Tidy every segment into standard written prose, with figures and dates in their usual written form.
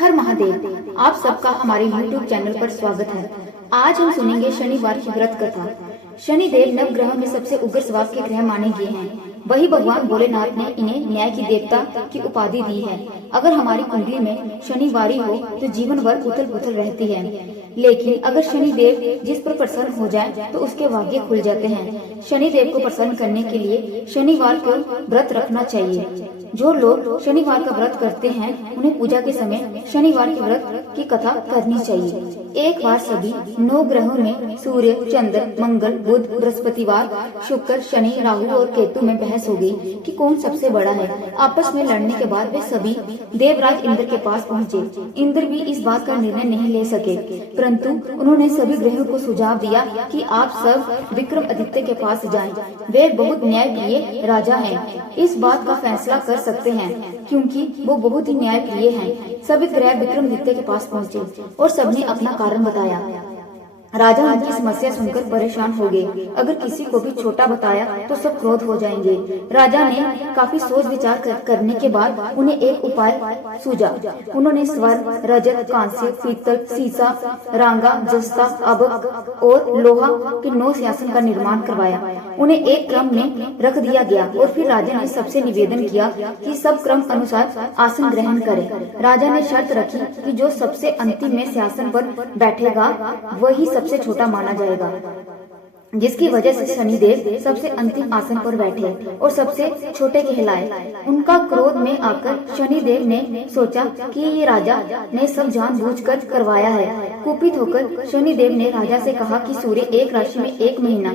हर महादेव। आप सबका हमारे YouTube चैनल पर स्वागत है। आज हम सुनेंगे शनिवार की व्रत कथा। शनिदेव नव ग्रहों में सबसे उग्र स्वभाव के ग्रह माने गए हैं। वही भगवान भोलेनाथ ने इन्हें न्याय की देवता की उपाधि दी है। अगर हमारी कुंडली में शनिवारी हो तो जीवन भर उथल पुथल रहती है, लेकिन अगर शनिदेव जिस पर प्रसन्न हो जाए तो उसके भाग्य खुल जाते हैं। शनिदेव को प्रसन्न करने के लिए शनिवार को व्रत रखना चाहिए। जो लोग शनिवार का व्रत करते हैं उन्हें पूजा के समय शनिवार के व्रत की कथा करनी चाहिए। एक बार सभी 9 ग्रहों में सूर्य, चंद्र, मंगल, बुध, बृहस्पतिवार, शुक्र, शनि, राहु और केतु में बहस हो गई कि कौन सबसे बड़ा है। आपस में लड़ने के बाद वे सभी देवराज इंद्र के पास पहुँचे। इंद्र भी इस बात का निर्णय नहीं ले सके, परंतु उन्होंने सभी ग्रहों को सुझाव दिया कि आप सब विक्रमादित्य के पास जाएं। वे बहुत न्यायप्रिय राजा हैं, इस बात का फैसला कर सकते हैं क्योंकि वो बहुत ही न्यायप्रिय हैं। सभी ग्रह विक्रमादित्य के पास पहुँचे और सबने अपना कारण बताया। राजा उनकी समस्या सुनकर परेशान हो गए। अगर किसी को भी छोटा बताया तो सब क्रोध हो जाएंगे। राजा ने काफी सोच विचार करने के बाद उन्हें एक उपाय सूझा। उन्होंने स्वर्ण, रजत, कांस्य, पीतल, सीसा, रांगा, जस्ता, अबक और लोहा के 9 सिंहासन का निर्माण करवाया। उन्हें एक क्रम में रख दिया गया और फिर राजा ने सबसे निवेदन किया कि सब क्रम अनुसार आसन ग्रहण करें। राजा ने शर्त रखी कि जो सबसे अंतिम में सिंहासन पर बैठेगा वही सबसे छोटा माना जाएगा, जिसकी वजह से शनिदेव सबसे अंतिम आसन पर बैठे और सबसे छोटे कहलाए। उनका क्रोध में आकर शनिदेव ने सोचा कि ये राजा ने सब जानबूझकर करवाया है। कुपित होकर शनिदेव ने राजा से कहा कि सूर्य एक राशि में 1 महीना,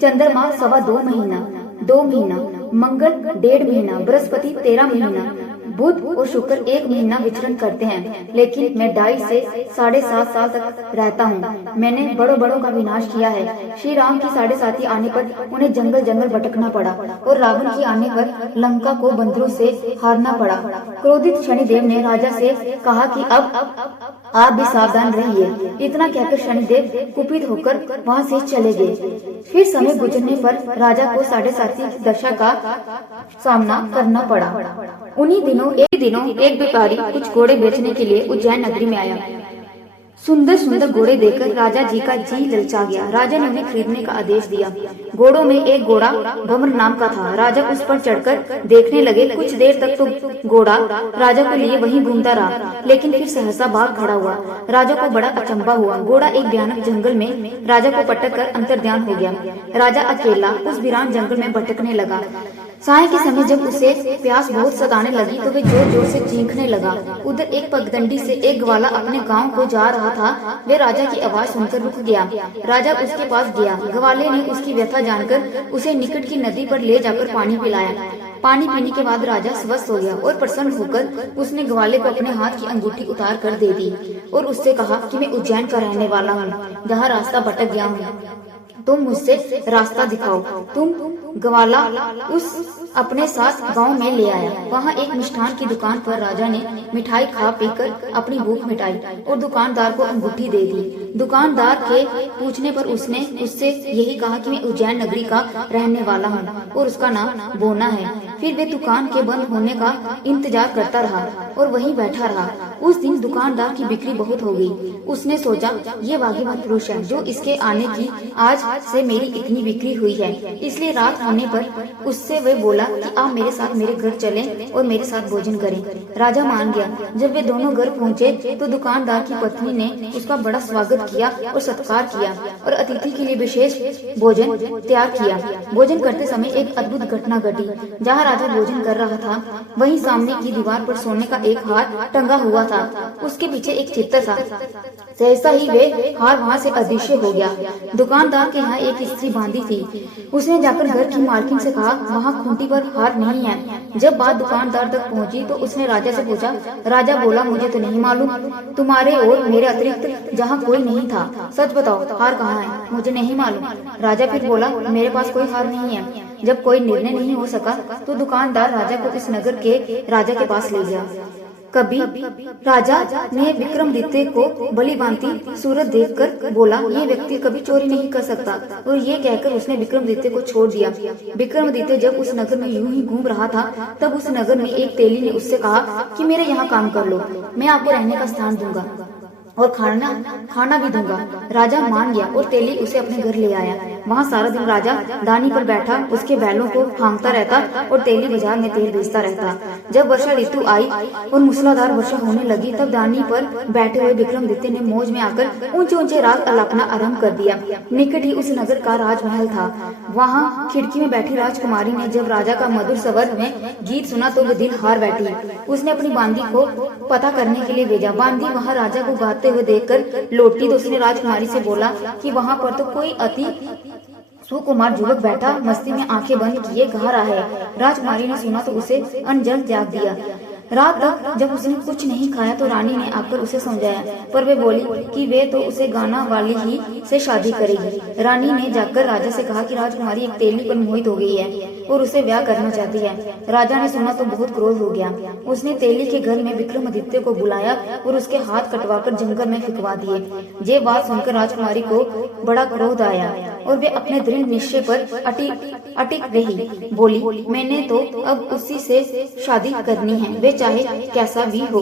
चंद्रमा 2.25 महीना, 2 महीना, मंगल 1.5 महीना, बृहस्पति 13 महीना, बुध और शुक्र 1 महीना विचरण करते हैं, लेकिन मैं 2.5 से 7.5 साल तक रहता हूँ। मैंने बड़ों का विनाश किया है। श्री राम की 7.5 आने पर उन्हें जंगल जंगल भटकना पड़ा और रावण की आने पर लंका को बंदरों से हारना पड़ा। क्रोधित शनिदेव ने राजा से कहा कि अब आप भी सावधान रहिए। इतना कहकर शनिदेव कुपित होकर वहाँ से चले गए। फिर समय गुजरने पर राजा को 7.5 दशा का सामना करना पड़ा। उन्हीं दिनों एक व्यापारी कुछ घोड़े बेचने के लिए उज्जैन नगरी में आया। सुंदर सुंदर घोड़े देखकर राजा जी का जी ललचा गया। राजा ने उन्हें खरीदने का आदेश दिया। घोड़ों में एक घोड़ा भ्रमर नाम का था। राजा उस पर चढ़कर देखने लगे। कुछ देर तक तो घोड़ा राजा को लिए वहीं घूमता रहा, लेकिन फिर सहसा भाग खड़ा हुआ। राजा को बड़ा अचंभा हुआ। घोड़ा एक भयानक जंगल में राजा को पटक कर अंतर्ध्यान हो गया। राजा अकेला उस वीरान जंगल में भटकने लगा। साय के समय जब उसे प्यास बहुत सताने लगी तो वे जोर जोर से चीखने लगा। उधर एक पगडंडी से एक ग्वाला अपने गांव को जा रहा था। वे राजा की आवाज सुनकर रुक गया। राजा उसके पास गया। ग्वाले ने उसकी व्यथा जानकर उसे निकट की नदी पर ले जाकर पानी पिलाया। पानी पीने के बाद राजा स्वस्थ हो गया और प्रसन्न होकर उसने ग्वाले को अपने हाथ की अंगूठी उतार कर दे दी और उससे कहा कि मैं उज्जैन का रहने वाला हूँ, जहाँ रास्ता भटक गया हूँ। तुम मुझसे रास्ता दिखाओ। तुम ग्वाला उस अपने साथ गांव में ले आया। वहां एक मिष्ठान की दुकान पर राजा ने मिठाई खा पीकर अपनी भूख मिटाई और दुकानदार को अंगूठी दे दी। दुकानदार के पूछने पर उसने उससे यही कहा कि मैं उज्जैन नगरी का रहने वाला हूँ और उसका नाम बोना है। फिर वे दुकान के बंद होने का इंतजार करता रहा और वहीं बैठा रहा। उस दिन दुकानदार की बिक्री बहुत हो गई। उसने सोचा ये भाग्यवान पुरुष है जो इसके आने की आज से मेरी इतनी बिक्री हुई है। इसलिए रात होने पर उससे वे बोला कि आप मेरे साथ मेरे घर चलें और मेरे साथ भोजन करें। राजा मान गया। जब वे दोनों घर पहुँचे तो दुकानदार की पत्नी ने उसका बड़ा स्वागत किया और सत्कार किया और अतिथि के लिए विशेष भोजन तैयार किया। भोजन करते समय एक अद्भुत घटना घटी। जहाँ राजा भोजन कर रहा था वहीं सामने की दीवार पर सोने का एक हार टंगा हुआ था। उसके पीछे एक चित्र था। सहसा ही वे हार वहाँ से अदृश्य हो गया। दुकानदार के यहाँ एक स्त्री बांधी थी। उसने जाकर घर की मालकिन से कहा वहाँ खूंटी पर हार नहीं है। जब बात दुकानदार तक पहुँची तो उसने राजा से पूछा। राजा बोला मुझे तो नहीं मालूम, तुम्हारे और मेरे अतिरिक्त जहाँ कोई नहीं था। सच बताओ हार कहाँ है? मुझे नहीं मालूम। राजा फिर बोला मेरे पास कोई हार नहीं है। जब कोई निर्णय नहीं हो सका तो दुकानदार राजा को इस नगर के राजा के पास ले गया। कभी राजा ने विक्रमादित्य को भली भांति सूरत देखकर बोला, ये व्यक्ति कभी चोरी नहीं कर सकता, और ये कहकर उसने विक्रमादित्य को छोड़ दिया। विक्रमादित्य जब उस नगर में यूं ही घूम रहा था, तब उस नगर में एक तेली ने उससे कहा कि मेरे यहाँ काम कर लो, मैं आपको रहने का स्थान दूंगा और खाना भी दूंगा। राजा मान गया और तेली उसे अपने घर ले आया। वहाँ सारा दिन राजा दानी पर बैठा उसके बैलों को हाँकता रहता और तेली बाजार में तेल बेचता रहता। जब वर्षा ऋतु आई और मूसलाधार वर्षा होने लगी, तब दानी पर बैठे हुए विक्रमादित्य ने मौज में आकर ऊंचे ऊंचे राग अलापना आरंभ कर दिया। निकट ही उस नगर का राजमहल था। वहाँ खिड़की में बैठी राजकुमारी ने जब राजा का मधुर स्वर में गीत सुना तो वह दिल हार बैठी। उसने अपनी बांदी को पता करने के लिए भेजा। बांदी वहाँ राजा को गाते हुए देखकर लौटी तो उसने राजकुमारी से बोला कि वहाँ पर तो कोई अति सुकुमार युवक बैठा मस्ती में आंखें बंद किए गा रहा है। राजकुमारी ने सुना तो उसे अनजल त्याग दिया। रात तक जब उसने कुछ नहीं खाया तो रानी ने आकर उसे समझाया, पर वे बोली कि वे तो उसे गाना वाली ही से शादी करेगी। रानी ने जाकर राजा से कहा कि राजकुमारी एक तेली पर मोहित हो गई है और उसे ब्याह करना चाहती है। राजा ने सुना तो बहुत क्रोध हो गया। उसने तेली के घर में विक्रमादित्य को बुलाया और उसके हाथ कटवाकर जंगल में फिकवा दिए। ये बात सुनकर राजकुमारी को बड़ा क्रोध आया और वे अपने दृढ़ निश्चय पर अटिक रही। बोली, मैंने तो अब उसी से शादी करनी है, वे चाहे कैसा भी हो।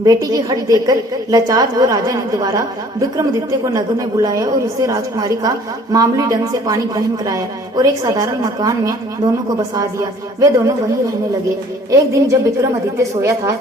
बेटी की हट देकर लाचार हो राजा ने दोबारा विक्रमादित्य को नगर में बुलाया और उससे राजकुमारी का मामूली ढंग से पानी ग्रहण कराया और एक साधारण मकान में दोनों को बसा दिया। वे दोनों वहीं रहने लगे। एक दिन जब विक्रमादित्य सोया था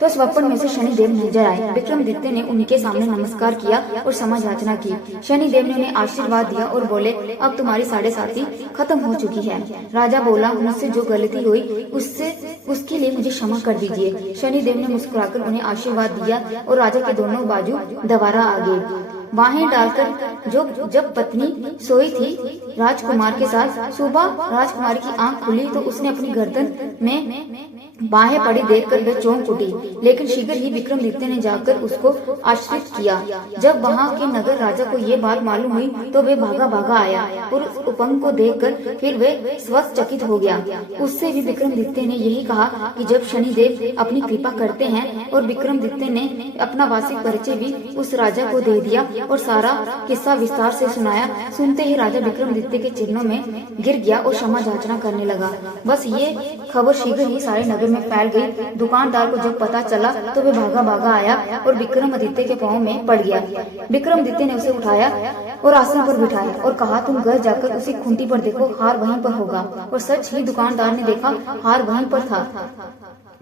तो स्वप्न में से शनिदेव नजर आए। विक्रमादित्य ने उनके सामने नमस्कार किया और क्षमा याचना की। शनिदेव ने उन्हें आशीर्वाद दिया और बोले, अब तुम्हारी 7.5 खत्म हो चुकी है। राजा बोला, मुझसे जो गलती हुई उसके लिए मुझे क्षमा कर दीजिए। शनिदेव ने मुस्कुराकर उन्हें आशीर्वाद दिया और राजा के दोनों बाजू दोबारा आ गए। बाहें डालकर जब पत्नी सोई थी राजकुमार के साथ, सुबह राजकुमारी की आंख खुली तो उसने अपनी गर्दन में बाहें पड़ी देखकर वे चौंक उठी, लेकिन शीघ्र ही विक्रमादित्य ने जाकर उसको आश्रित किया। जब वहाँ के नगर राजा को ये बात मालूम हुई तो वे भागा आया और उस उपंग को देखकर फिर वे स्वस्थ चकित हो गया। उससे भी विक्रमादित्य ने यही कहा कि जब शनिदेव अपनी कृपा करते हैं, और विक्रमादित्य ने अपना वार्षिक परिचय भी उस राजा को दे दिया और सारा किस्सा विस्तार से सुनाया। सुनते ही राजा विक्रमादित्य के चरणों में गिर गया और क्षमा याचना करने लगा। बस ये खबर शीघ्र ही सारे नगर में फैल गई। दुकानदार को जब पता चला तो वे भागा आया और विक्रमादित्य के पांव में पड़ गया। विक्रमादित्य ने उसे उठाया और आसन पर बिठाया और कहा, तुम घर जाकर उसी खूंटी पर देखो, हार वहीं पर होगा। और सच ही दुकानदार ने देखा, हार वहीं पर था।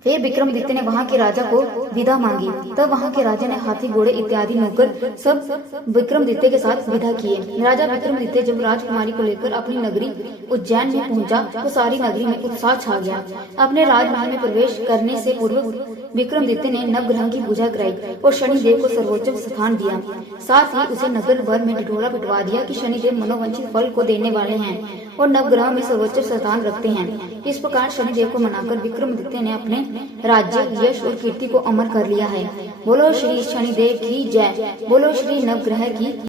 फिर विक्रमादित्य ने वहाँ के राजा को विदा मांगी। तब वहाँ के राजा ने हाथी, घोड़े इत्यादि नौकर सब विक्रमादित्य के साथ विदा किए। राजा विक्रमादित्य जब राजकुमारी को लेकर अपनी नगरी उज्जैन में पहुंचा तो सारी नगरी में उत्साह छा गया। अपने राजमहल में प्रवेश करने से पूर्व विक्रमादित्य ने नवग्रह की पूजा कराई और शनिदेव को सर्वोच्च स्थान दिया। साथ ही उसे नगर भर में ढिढोरा पिटवा दिया कि शनिदेव मनोवांछित फल को देने वाले हैं और नवग्रह में सर्वोच्च स्थान रखते हैं। इस प्रकार शनिदेव को मनाकर विक्रमादित्य ने अपने राज्य, यश और कीर्ति को अमर कर लिया है। बोलो श्री शनिदेव की जय। बोलो श्री नवग्रह की